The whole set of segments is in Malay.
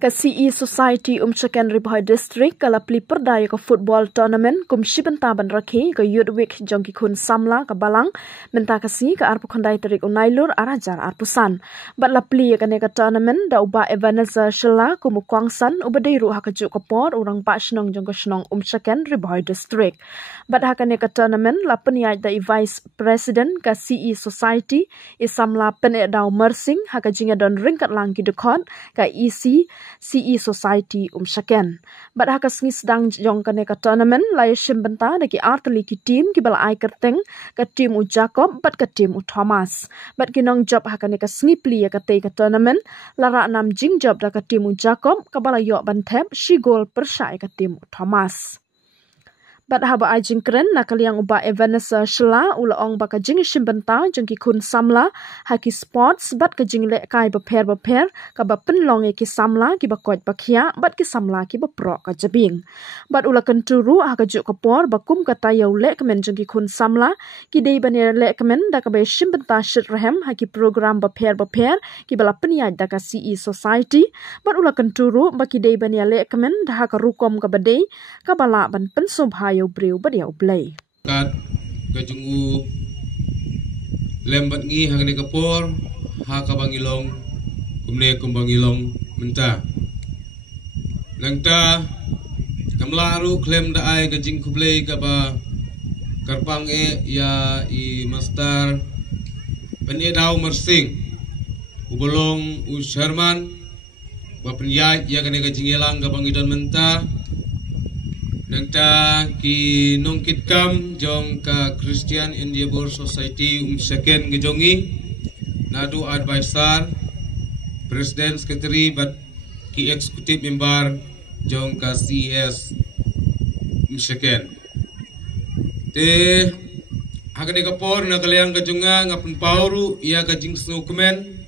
Ka CE Society Second Ribhoi District kala pli perdaya ka football tournament kum shibenta ban rakhi ka youth week jongki khun samla ka balang menta ka si ka arpu khandai tarik unailur arajar arpusan bat la pli ka ne ka tournament da uba Ebenezer Shila kum kwangsan ubadai ru ha ka ju ka por urang ba shnong jong ka shnong Second Ribhoi District bat ha ka ne ka tournament la peniai da vice president ka CE Society isamla pen e daw mersing ha ka jinga don ringkat lang ki dekon ka EC CE Society Second. Bat haka sengi sedang jong kane ka tournament lai shimbenta daki arteli ki team ki bala ai kerteng ka team u Jacob bat ka team u Thomas. Bat kinong job haka ne ka sengi pli ka te ka tournament lara nam jing job da ka team u Jacob ka bala yo ban thep shi gol persai ka team u Thomas. Bat haba ai jingkren nakaliang uba Ebenezer Shila ula ong baka jing shimbenta jongki kun samla haki sports bat ka jing le kai baper ka ba penlong ki samla ki ba koj bakhia bat ki samla ki ba pro ka jabing bat ula kenturu ha ka ju ka por bakum ka tayo le kemen jongki kun samla ki dei baner le kemen da ka be shimbenta shit rahem haki program baper ki bala peniaj da ka CE Society bat ula kenturu baki dei baner le kemen da ha ka rukom ka badei ka bala ban pensob hayo breu badiau blay kat kajungu lembat ngi hangni kapor ha ka bangilong kumne kumbangilong menta langta kamlaru klem da ai kajing kublay ka ba karpang e ya I master penyedaw mersing ubolong u Sherman ba penyai ya kane kajing elang ka bangidon menta nangta ki nongkit kam jong ka Christian Endeavor Society Second gejongi nadu advisor president secretary but ki executive member jong ka CES Second te hakane kapor nakaliang kajonga ngapun pauru ia kajing snowman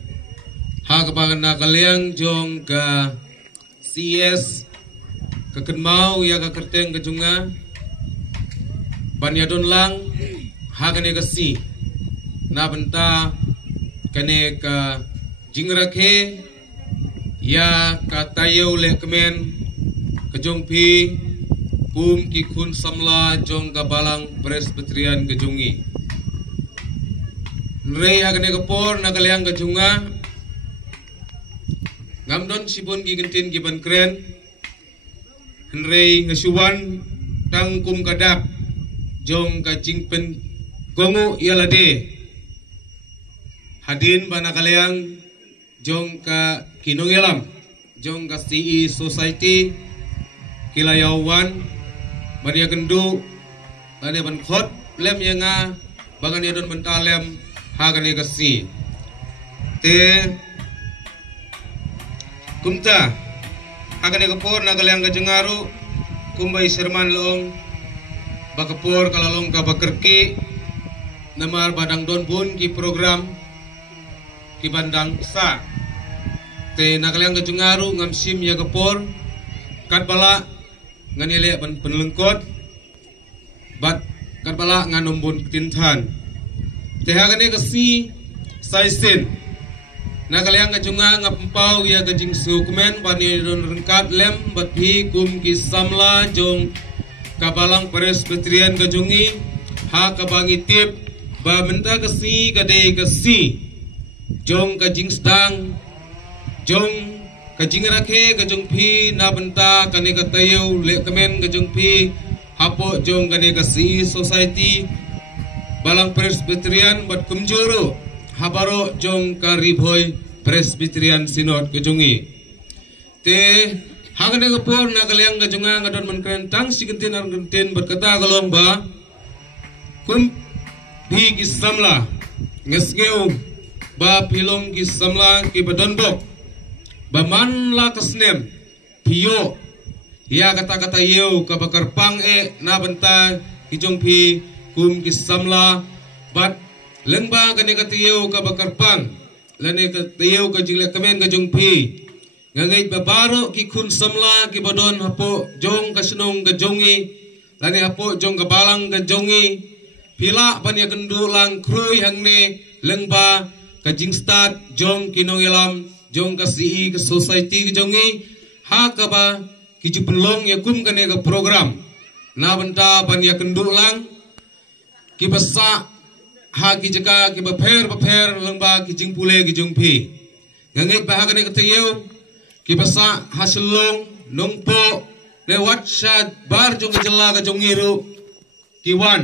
ha kapangan nakaliang jong ka CES kakenmau ya kakerteng kejunga banyadon lang hagane kasi na benta kane ka jingrakhe ya katayo le kemen kejong pi kum ki kun samla jong kabalang presbyterian kejungi nrei hagane kapor nagaliang kejunga ngamdon sibon gi gentin giban kren Henry ngasuwan tang kum kadak jong ka jingpen gongo yalade hadin bana kaliang jong ka kinongelam jong ka CE Society kilayawan maria gendu bane ban khot lem yanga bangan yadon mentalem hagane kasi te kumta agane kapor nagaliang kajengaru kumbay Sherman loong bakapor kalalong ka bakerki namar badang don bun ki program ki bandang sa te nagaliang kajengaru ngamsim ya kapor kat bala nganile ban penlengkot bat kat bala nganombun tintan te hagane kasi saisin nakaliang kajunga ngapampaw ya kajing sukumen bani don rengkat lem bathi kum ki samla jong kabalang presbyterian kajungi ha kabangi tip ba menta kasi kade kasi jong kajing sedang jong kajing rakhe kajung phi na benta kane katayo le kemen kajung phi hapo jong kane kasi society balang presbyterian bat kumjuro habaro jong ka Ribhoi Presbyterian Synod kejungi te hagane kapor nakaliang kejunga ngadon menkentang sigentin ar gentin berkata kalong ba kum bi kisamla ngesngeu ba pilong kisamla ki badonbok ba man la kasnem piyo ya kata-kata yeu ka bakar pang e na benta kijong pi kum kisamla bat lengba kane katiyo ka bakar pang lane katiyo ka jingle kemen ka jong pi ngangait babaro ki kun samla ki badon hapo jong ka senong ka jongi lane hapo jong ka balang ka jongi pila panya kendu lang krui hangne lengba ka jing start jong kinong ilam jong ka CE ka society ka jongi ha kaba kiju penlong ya kum kane ka program na benta ban ya kendulang ki basa ha ki jaka ki baper lengba ki jing pule ki jung pi ngangai ba ha kane ka tayeu ki basa hasilong nongpo ne watsat bar jong jela ka jong ngiru ki wan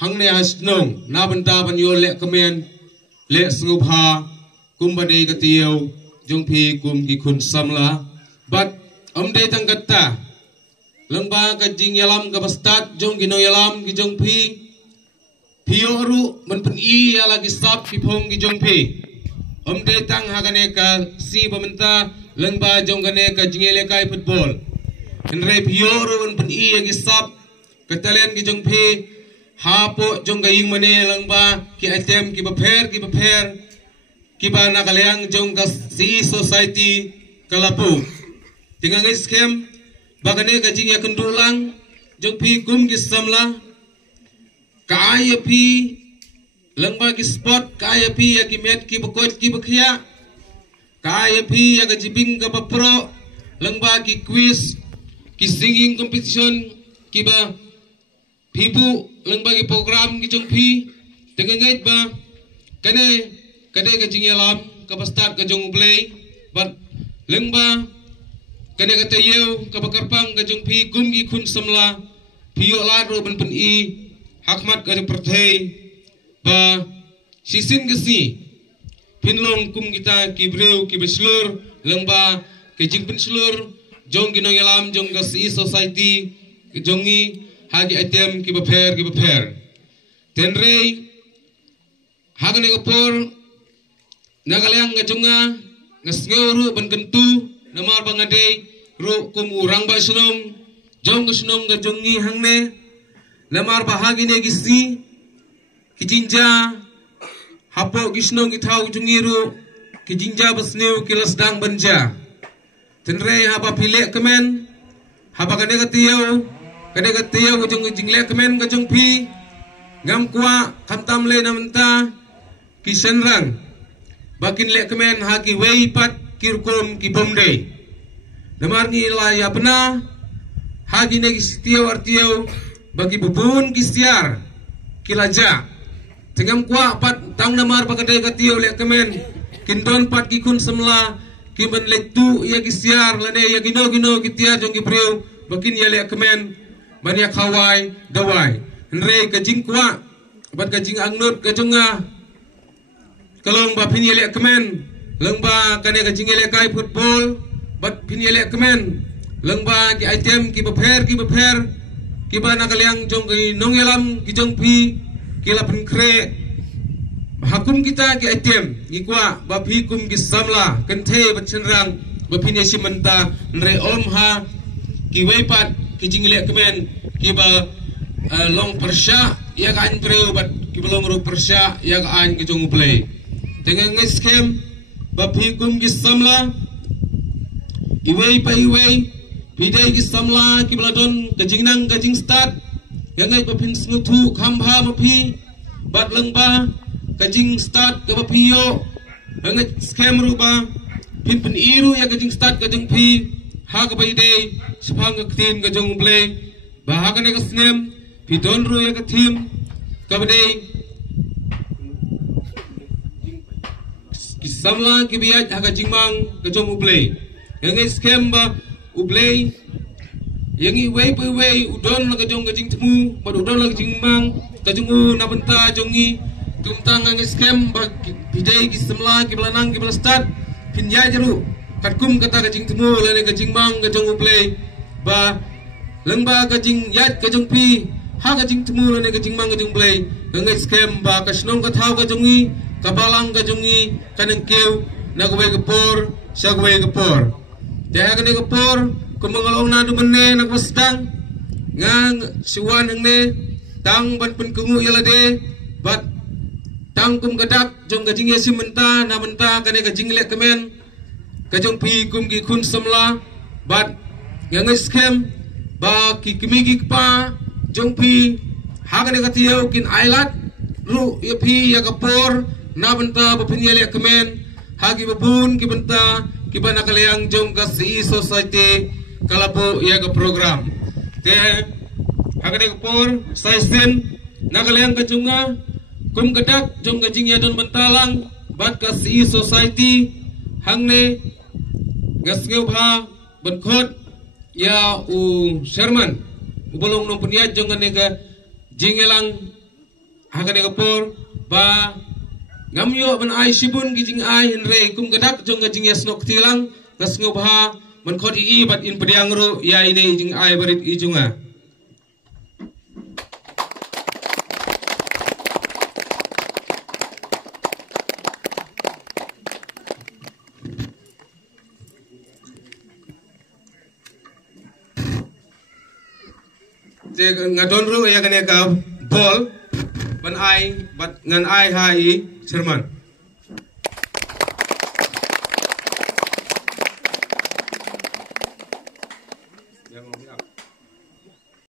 hang ne hasnong na benta ban yo le kemen le sngubha kum badai ka tayeu jong pi kum ki kun samla but omde tangkata lengba ka jing yalam ka bastat jong gino yalam ki jong pi Pioru menpen i ya lagi sap pipong ki jong pi omde tang hagane ka si pementa lengba jong gane ka jingele kai football enre pioru menpen i ya sap ketalen ki jong pi hapo jong ga ying mane lengba ki item ki baper ki ba nakaleang jong ka si society kalapu tinggal scam bagane ka jing ya kendulang jong pi kum ki samla kaya pi lengba ki sport kaya pi ya ki met ki bakot ki bakhya kaya pi ya ka jibing ka pro lengba ki quiz ki singing competition ki ba pipu lengba ki program ki jong pi dengan ngait ba kane ka jing yalam ka start ka jong play but lengba kane ka tayeu ka bakarpang ka jong pi kum ki kun samla piyo la ro ban pen i hakmat kari perthai ba sisin gesi pinlong kum kita kibreu kibeslur lengba kejing penslur jong gino yalam jong gasi society jongi hagi item kibaper tenrei hagane kapor nagaleang ngajonga ngasngeuru ban kentu namar bangade ro kum urang ba sunong jong sunong gajongi hangne lamar bahagi ne gisi kijinja hapo gisnong githau jungiru kijinja basneu kilas dang banja tenre haba pile kemen haba kane katiyau jong jingle kemen ka jong pi ngam kwa kamtam le namenta kisenrang bakin le kemen hagi wei pat kirkom ki bomde lamar ni la ya bena hagi ne gistiyau artiyau bagi bubun kistiar kilaja tengam kwa pat tang namar pakadai katio le kemen kindon pat kikun semla kimen letu ya kistiar lane ya gino kitia jong kipreu bakin ya le kemen banyak hawai dawai nre kajing kwa bat kajing angnut kajonga kalong ba pin ya le kemen lengba kane kajing le kai football bat pin ya le kemen lengba ki item ki beper kiba nakaliang jong ki nongyalam ki jong pi kila penkre hakum kita ki item ngikwa bapi kum ki samla kenthe bachenrang bapine simenta nre om ha ki weipat ki jingle kemen kiba long persya ya kan preu bat ki belong ro persya ya kan ki jong play tengeng ngeskem bapi kum ki samla iwei pa iwei pidai ki samla ki bladon kajing start yangai bapin snutu khambha mapi bat lengba kajing start ka bapiyo yangai scam ruba pin iru ya kajing start kajing pi ha ka pidai sepang ka tin ka jong play ba ka ne ka snem pidon ru ya ka tim ka pidai ki samla ki biat ha kajing mang ka jong play yangai scam ba ublay yangi wei udon la kajong kajing temu bad udon la kajing mang kajong nabenta jongi tumtang ang scam bag bidai ki semla ki belanang ki belastat pinja jeru katkum kata kajing temu la kajing mang kajong ublay ba lengba kajing yat kajong pi ha kajing temu la kajing mang kajong ublay ang scam ba kasnong kathau kajongi kabalang kajongi kaneng keu nagwe kapor sagwe kapor Jaya kene kapor kumangalong na dumene nagwasdang ngang siwan hangne tang ban penkungu yalade bat tang kum gadak jong gajing yasim menta na menta kane gajing le kemen kajong pi kum ki kun samla bat ngang scam ba ki kimi pa jong pi hagane katiyau kin ailat ru ya pi ya kapor na menta ba pinyele kemen hagi babun ki benta kiba nakaliang jong ka si society kalapo ya ka program te hagane por saisen nakaliang ka junga kum kadak jong ka jingya don bantalang bat ka si society hangne gasngeu bha bankhot ya u Sherman ubulong nong punya jong ka jingelang hagane ka por ba ngamyo ban ai sibun gijing ai henre kum gadak jong gajing yasnok tilang ngas ngobha man khodi I bat in pediang ru ya ini jing ai barit ijunga je ngadon ru ya gane ka ball ban ai bat ngan ai hai Sherman yang